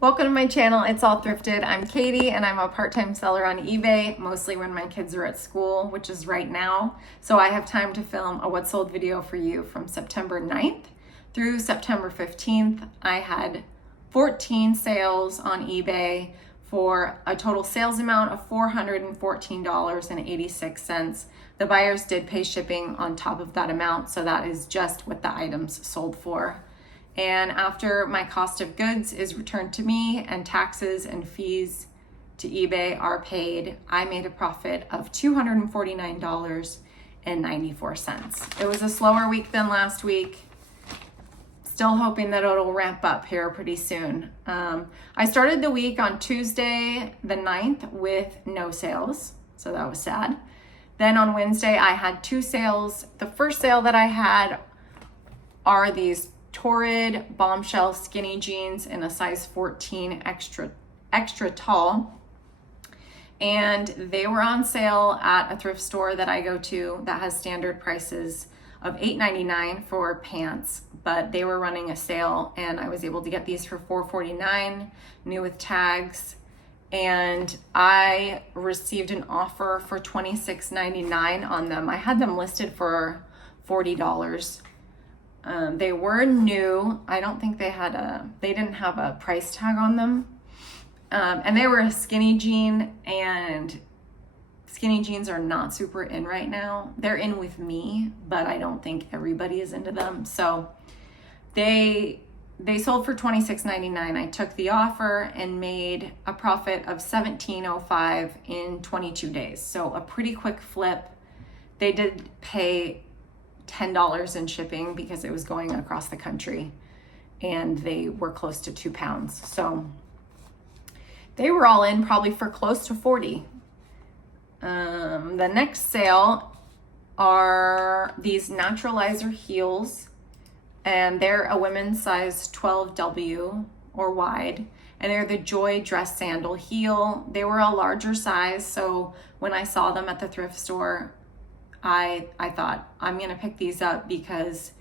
Welcome to my channel, It's All Thrifted. I'm Katie and I'm a part-time seller on eBay, mostly when my kids are at school, which is right now. So I have time to film a what sold video for you from September 9th through September 15th. I had 14 sales on eBay for a total sales amount of $414.86. The buyers did pay shipping on top of that amount, so that is just what the items sold for. And after my cost of goods is returned to me and taxes and fees to eBay are paid, I made a profit of $249.94. It was a slower week than last week. Still hoping that it'll ramp up here pretty soon. I started the week on Tuesday the 9th with no sales, so that was sad. Then on Wednesday I had 2 sales. The first sale that I had are these Torrid bombshell skinny jeans in a size 14 extra tall, and they were on sale at a thrift store that I go to that has standard prices of $8.99 for pants, but they were running a sale and I was able to get these for $4.49 new with tags, and I received an offer for $26.99 on them. I had them listed for $40. They were new. I don't think they didn't have a price tag on them. And they were a skinny jean, and skinny jeans are not super in right now. They're in with me, but I don't think everybody is into them. So they sold for $26.99. I took the offer and made a profit of $17.05 in 22 days. So a pretty quick flip. They did pay $10 in shipping because it was going across the country, and they were close to 2 pounds. So they were all in probably for close to 40. The next sale are these naturalizer heels, and they're a women's size 12W or wide, and they're the Joy dress sandal heel. They were a larger size, so when I saw them at the thrift store, I thought I'm gonna pick these up because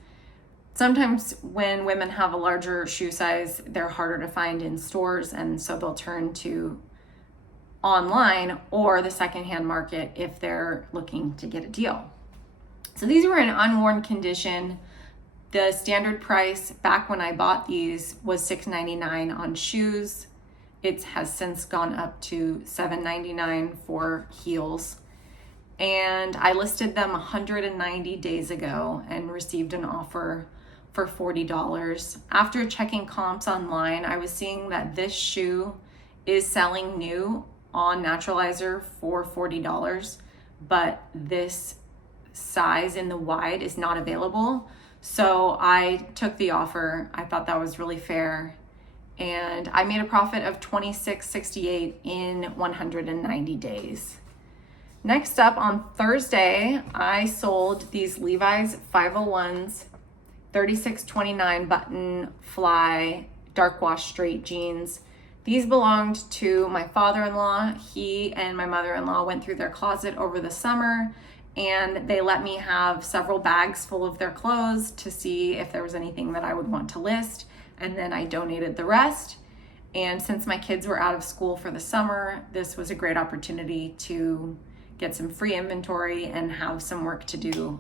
sometimes when women have a larger shoe size, they're harder to find in stores, and so they'll turn to online or the secondhand market if they're looking to get a deal. So these were in unworn condition. The standard price back when I bought these was $6.99 on shoes. It has since gone up to $7.99 for heels. And I listed them 190 days ago and received an offer for $40. After checking comps online, I was seeing that this shoe is selling new on Naturalizer for $40, but this size in the wide is not available. So I took the offer. I thought that was really fair, and I made a profit of $26.68 in 190 days. Next up on Thursday, I sold these Levi's 501s, 3629 button fly, dark wash straight jeans. These belonged to my father-in-law. He and my mother-in-law went through their closet over the summer, and they let me have several bags full of their clothes to see if there was anything that I would want to list, and then I donated the rest. And since my kids were out of school for the summer, this was a great opportunity to get some free inventory and have some work to do,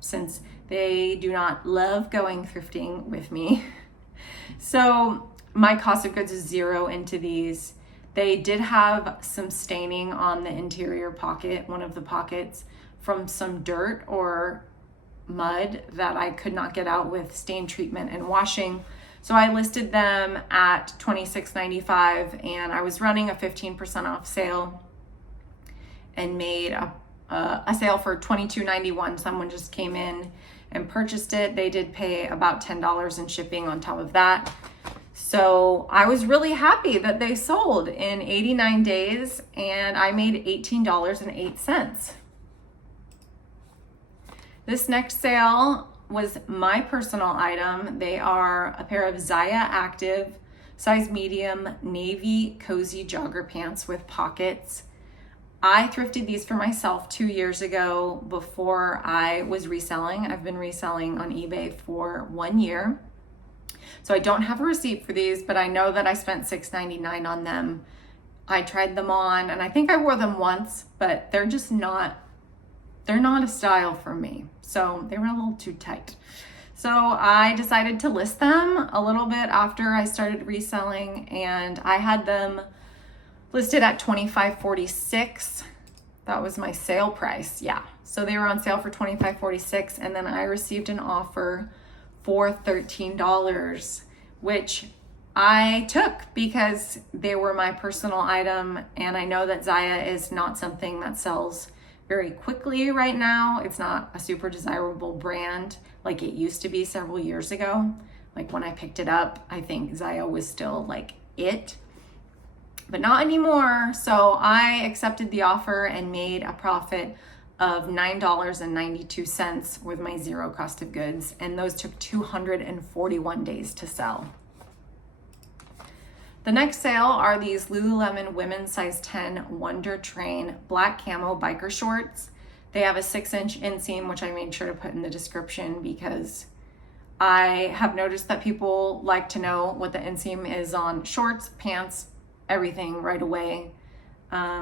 since they do not love going thrifting with me. So my cost of goods is $0 into these. They did have some staining on the interior pocket, one of the pockets, from some dirt or mud that I could not get out with stain treatment and washing. So I listed them at $26.95, and I was running a 15% off sale and made a sale for $22.91. Someone just came in and purchased it. They did pay about $10 in shipping on top of that. So I was really happy that they sold in 89 days, and I made $18.08. This next sale was my personal item. They are a pair of Zaya Active size medium navy cozy jogger pants with pockets. I thrifted these for myself 2 years ago before I was reselling. I've been reselling on eBay for 1 year. So I don't have a receipt for these, but I know that I spent $6.99 on them. I tried them on and I think I wore them once, but they're just not, they're not a style for me. So they were a little too tight. So I decided to list them a little bit after I started reselling, and I had them listed at $25.46. That was my sale price. Yeah. So they were on sale for $25.46, and then I received an offer for $13, which I took because they were my personal item, and I know that Zaya is not something that sells very quickly right now. It's not a super desirable brand like it used to be several years ago. Like when I picked it up, I think Zaya was still like it, but not anymore. So I accepted the offer and made a profit of $9.92 with my zero cost of goods, and those took 241 days to sell. The next sale are these Lululemon women's size 10 Wonder Train black camo biker shorts. They have a 6-inch inseam, which I made sure to put in the description because I have noticed that people like to know what the inseam is on shorts, pants, everything right away.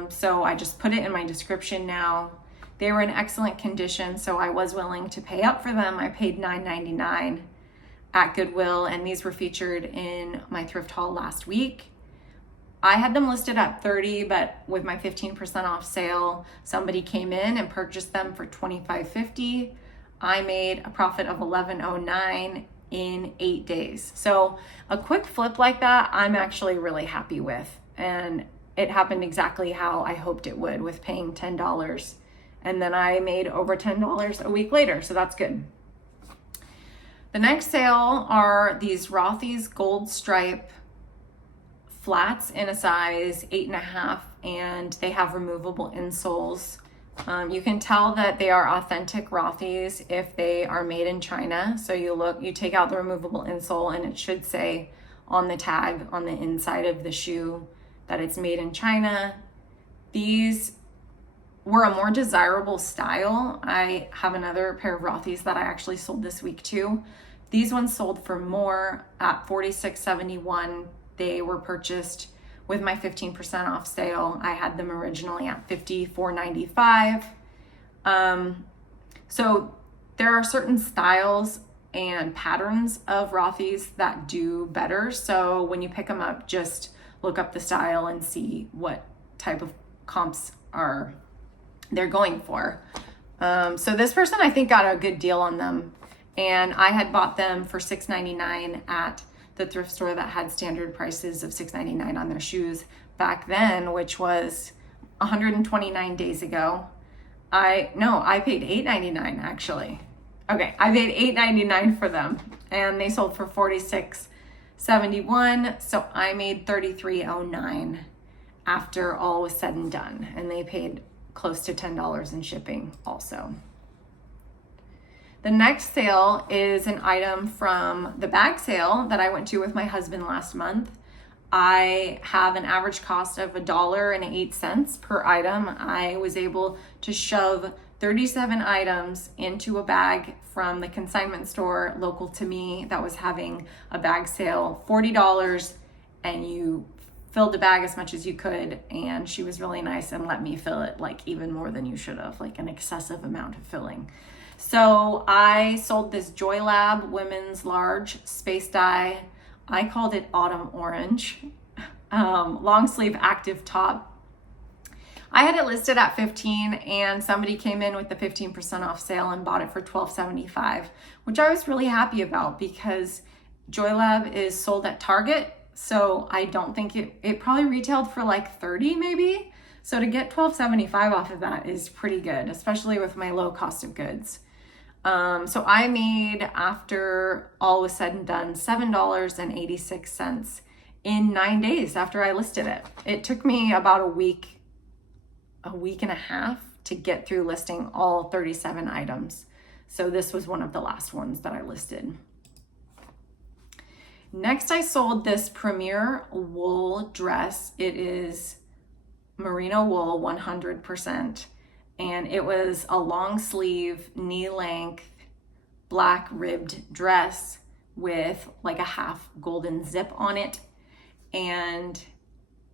So I just put it in my description now. They were in excellent condition, so I was willing to pay up for them. I paid $9.99 at Goodwill, and these were featured in my thrift haul last week. I had them listed at $30, but with my 15% off sale, somebody came in and purchased them for $25.50. I made a profit of $11.09 in 8 days. So a quick flip like that, I'm actually really happy with. And it happened exactly how I hoped it would, with paying $10. And then I made over $10 a week later, so that's good. The next sale are these Rothy's gold stripe flats in a size 8.5, and they have removable insoles. You can tell that they are authentic Rothy's if they are made in China. So you take out the removable insole, and it should say on the tag on the inside of the shoe that it's made in China. These were a more desirable style. I have another pair of Rothy's that I actually sold this week too. These ones sold for more at $46.71. They were purchased with my 15% off sale. I had them originally at $54.95. So there are certain styles and patterns of Rothy's that do better. So when you pick them up, just look up the style and see what type of comps they're going for. So this person, I think, got a good deal on them, and I had bought them for $6.99 at the thrift store that had standard prices of $6.99 on their shoes back then, which was 129 days ago. I paid $8.99 actually. Okay, I paid $8.99 for them, and they sold for $46.71. So I made $33.09 after all was said and done, and they paid close to $10 in shipping also. The next sale is an item from the bag sale that I went to with my husband last month. I have an average cost of $1.08 per item. I was able to shove 37 items into a bag from the consignment store local to me that was having a bag sale, $40, and you filled the bag as much as you could, and she was really nice and let me fill it like even more than you should have, like an excessive amount of filling. So I sold this JoyLab women's large space dye. I called it autumn orange, long sleeve active top. I had it listed at $15, and somebody came in with the 15% off sale and bought it for $12.75, which I was really happy about because JoyLab is sold at Target. So I don't think it probably retailed for like $30 maybe. So to get $12.75 off of that is pretty good, especially with my low cost of goods. So I made, after all was said and done, $7.86 in 9 days after I listed it. It took me about a week and a half to get through listing all 37 items. So this was one of the last ones that I listed. Next, I sold this Premier wool dress. It is merino wool 100%, and it was a long sleeve, knee length, black ribbed dress with like a half golden zip on it. And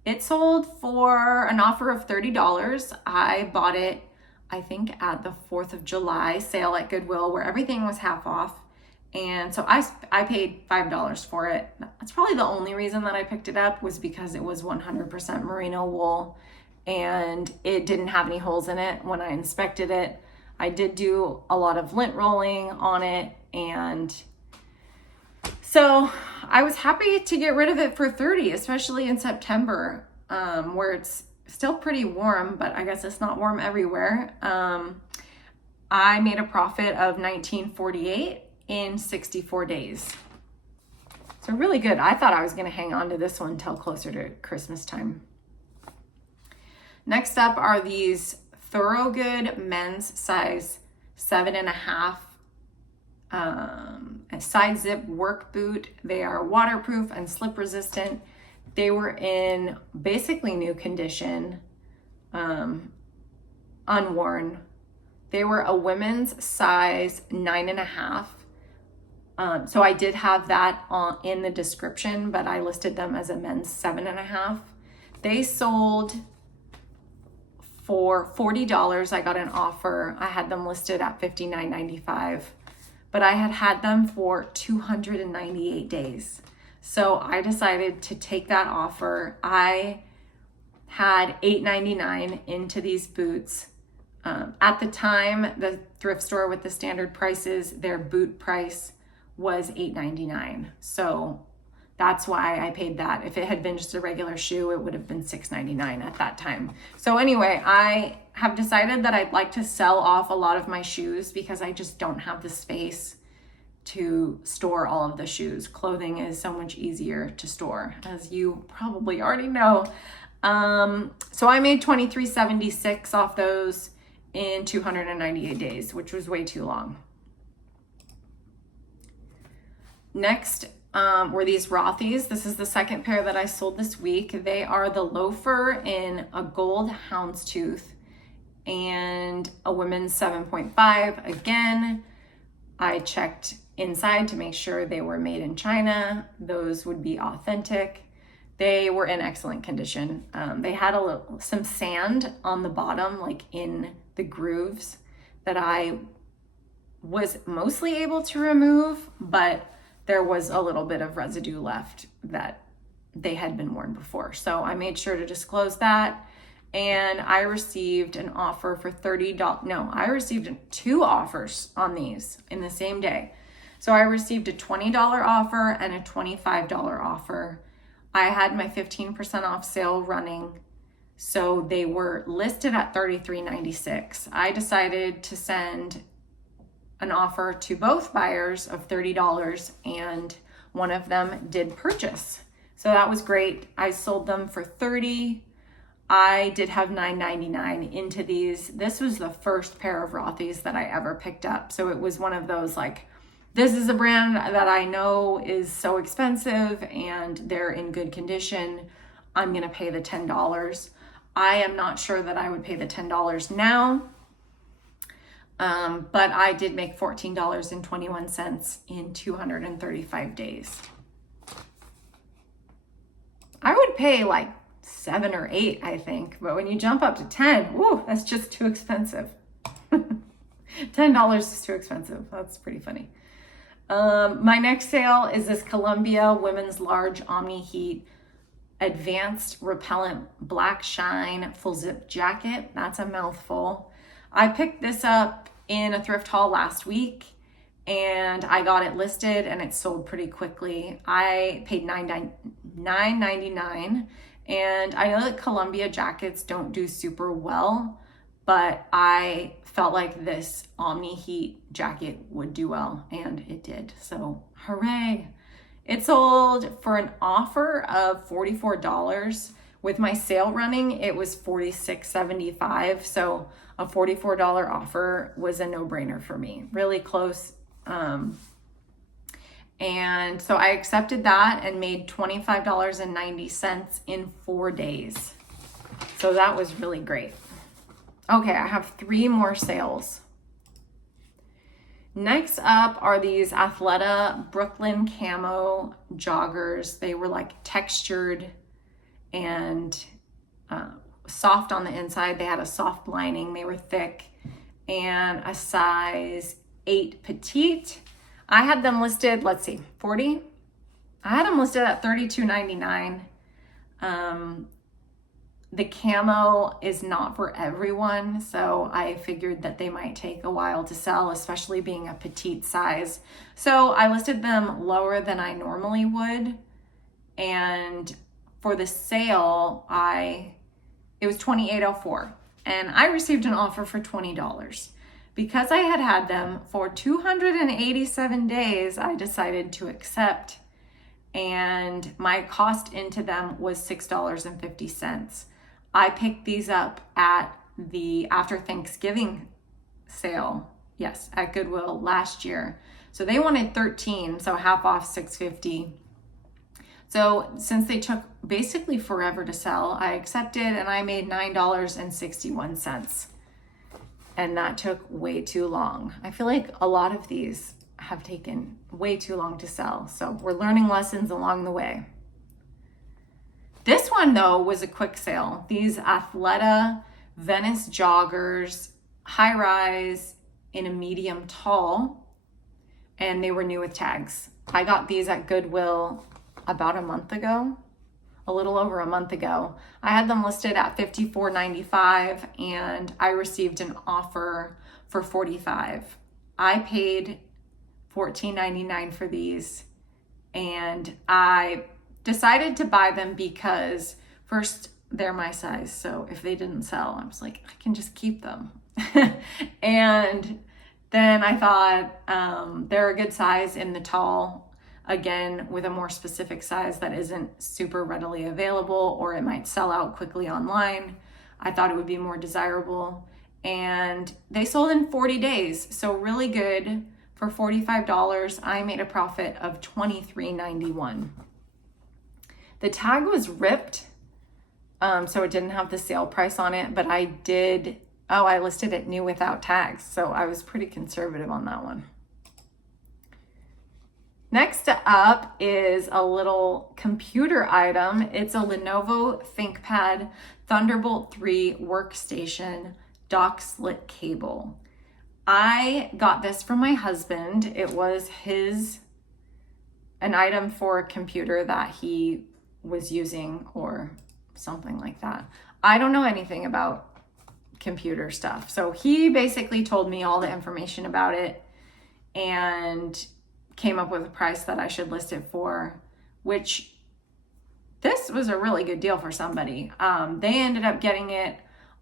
it sold for an offer of $30. I bought it, I think, at the 4th of July sale at Goodwill where everything was half off. And so I paid $5 for it. That's probably the only reason that I picked it up, was because it was 100% merino wool and it didn't have any holes in it when I inspected it. I did do a lot of lint rolling on it, and so I was happy to get rid of it for $30, especially in September, where it's still pretty warm, but I guess it's not warm everywhere. I made a profit of $19.48 in 64 days. So really good. I thought I was going to hang on to this one until closer to Christmas time. Next up are these Thorogood men's size 7.5 a side zip work boot. They are waterproof and slip resistant. They were in basically new condition, unworn. They were a women's size 9.5. So I did have that in the description, but I listed them as a men's 7.5. They sold for $40. I got an offer. I had them listed at $59.95, but I had them for 298 days. So I decided to take that offer. I had $8.99 into these boots. At the time, the thrift store with the standard prices, their boot price was $8.99. So that's why I paid that. If it had been just a regular shoe, it would have been $6.99 at that time. So anyway, I have decided that I'd like to sell off a lot of my shoes because I just don't have the space to store all of the shoes. Clothing is so much easier to store, as you probably already know. So I made $23.76 off those in 298 days, which was way too long. Next were these Rothy's. This is the second pair that I sold this week. They are the loafer in a gold houndstooth and a women's 7.5. Again, I checked inside to make sure they were made in China. Those would be authentic. They were in excellent condition. They had some sand on the bottom, like in the grooves, that I was mostly able to remove, but there was a little bit of residue left that they had been worn before. So I made sure to disclose that. And I received an offer for $30. No, I received 2 offers on these in the same day. So I received a $20 offer and a $25 offer. I had my 15% off sale running. So they were listed at $33.96. I decided to send an offer to both buyers of $30, and one of them did purchase. So that was great. I sold them for $30. I did have $9.99 into these. This was the first pair of Rothy's that I ever picked up. So it was one of those, like, this is a brand that I know is so expensive and they're in good condition. I'm going to pay the $10. I am not sure that I would pay the $10 now. But I did make $14.21 in 235 days. I would pay like 7 or 8, I think. But when you jump up to 10, whoo, that's just too expensive. $10 is too expensive. That's pretty funny. My next sale is this Columbia Women's Large Omni Heat Advanced Repellent Black Shine Full Zip Jacket. That's a mouthful. I picked this up in a thrift haul last week and I got it listed and it sold pretty quickly. I paid $9.99, and I know that Columbia jackets don't do super well, but I felt like this Omni Heat jacket would do well, and it did. So hooray. It sold for an offer of $44. With my sale running, it was $46.75. So a $44 offer was a no-brainer for me. Really close. And so I accepted that and made $25.90 in 4 days. So that was really great. Okay, I have 3 more sales. Next up are these Athleta Brooklyn camo joggers. They were like textured and soft on the inside. They had a soft lining. They were thick and a size 8 petite. I had them listed, let's see, 40. I had them listed at $32.99. The camo is not for everyone, so I figured that they might take a while to sell, especially being a petite size. So I listed them lower than I normally would. And for the sale, it was $28.04, and I received an offer for $20. Because I had had them for 287 days, I decided to accept, and my cost into them was $6.50. I picked these up at the after Thanksgiving sale, yes, at Goodwill last year. So they wanted 13, so half off $6.50. So since they took basically forever to sell, I accepted and I made $9.61. And that took way too long. I feel like a lot of these have taken way too long to sell. So we're learning lessons along the way. This one though was a quick sale. These Athleta Venice joggers, high rise in a medium tall, and they were new with tags. I got these at Goodwill about a month ago, a little over a month ago. I had them listed at $54.95 and I received an offer for $45. I paid $14.99 for these, and I decided to buy them because first, they're my size. So if they didn't sell, I was like, I can just keep them. And then I thought they're a good size in the tall, again, with a more specific size that isn't super readily available, or it might sell out quickly online. I thought it would be more desirable. And they sold in 40 days. So really good. For $45, I made a profit of $23.91. The tag was ripped, so it didn't have the sale price on it, but I listed it new without tags, so I was pretty conservative on that one. Next up is a little computer item. It's a Lenovo ThinkPad Thunderbolt 3 workstation dock slit cable. I got this from my husband. It was an item for a computer that he was using or something like that. I don't know anything about computer stuff. So he basically told me all the information about it and came up with a price that I should list it for, which this was a really good deal for somebody. They ended up getting it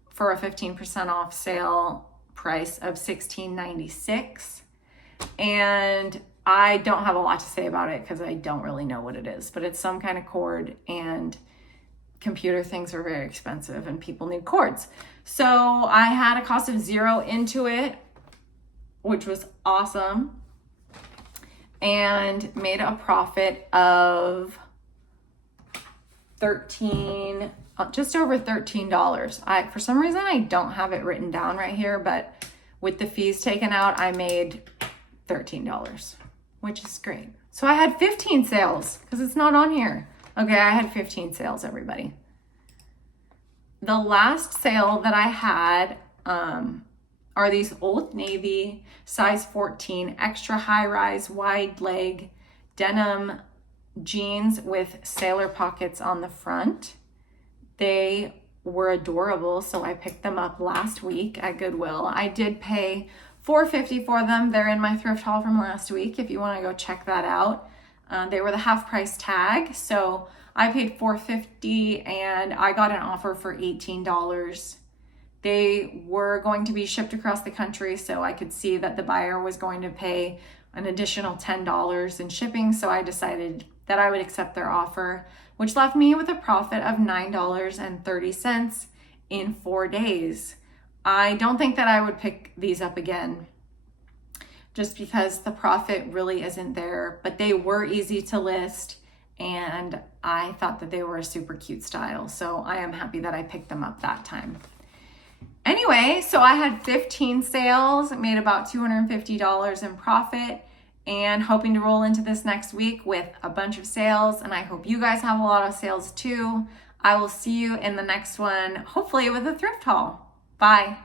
for a 15% off sale price of $16.96. And I don't have a lot to say about it because I don't really know what it is, but it's some kind of cord, and computer things are very expensive and people need cords. So I had a cost of $0 into it, which was awesome, and made a profit of just over $13. For some reason, I don't have it written down right here, but with the fees taken out, I made $13, which is great. So I had 15 sales because it's not on here. Okay, I had 15 sales, everybody. The last sale that I had are these Old Navy size 14 extra high rise wide leg denim jeans with sailor pockets on the front. They were adorable, so I picked them up last week at Goodwill. I did pay $4.50 for them. They're in my thrift haul from last week if you want to go check that out. They were the half price tag, so I paid $4.50 and I got an offer for $18. They were going to be shipped across the country, so I could see that the buyer was going to pay an additional $10 in shipping, so I decided that I would accept their offer, which left me with a profit of $9.30 in 4 days. I don't think that I would pick these up again just because the profit really isn't there, but they were easy to list and I thought that they were a super cute style. So I am happy that I picked them up that time. Anyway, so I had 15 sales, made about $250 in profit, and hoping to roll into this next week with a bunch of sales. And I hope you guys have a lot of sales too. I will see you in the next one, hopefully with a thrift haul. Bye.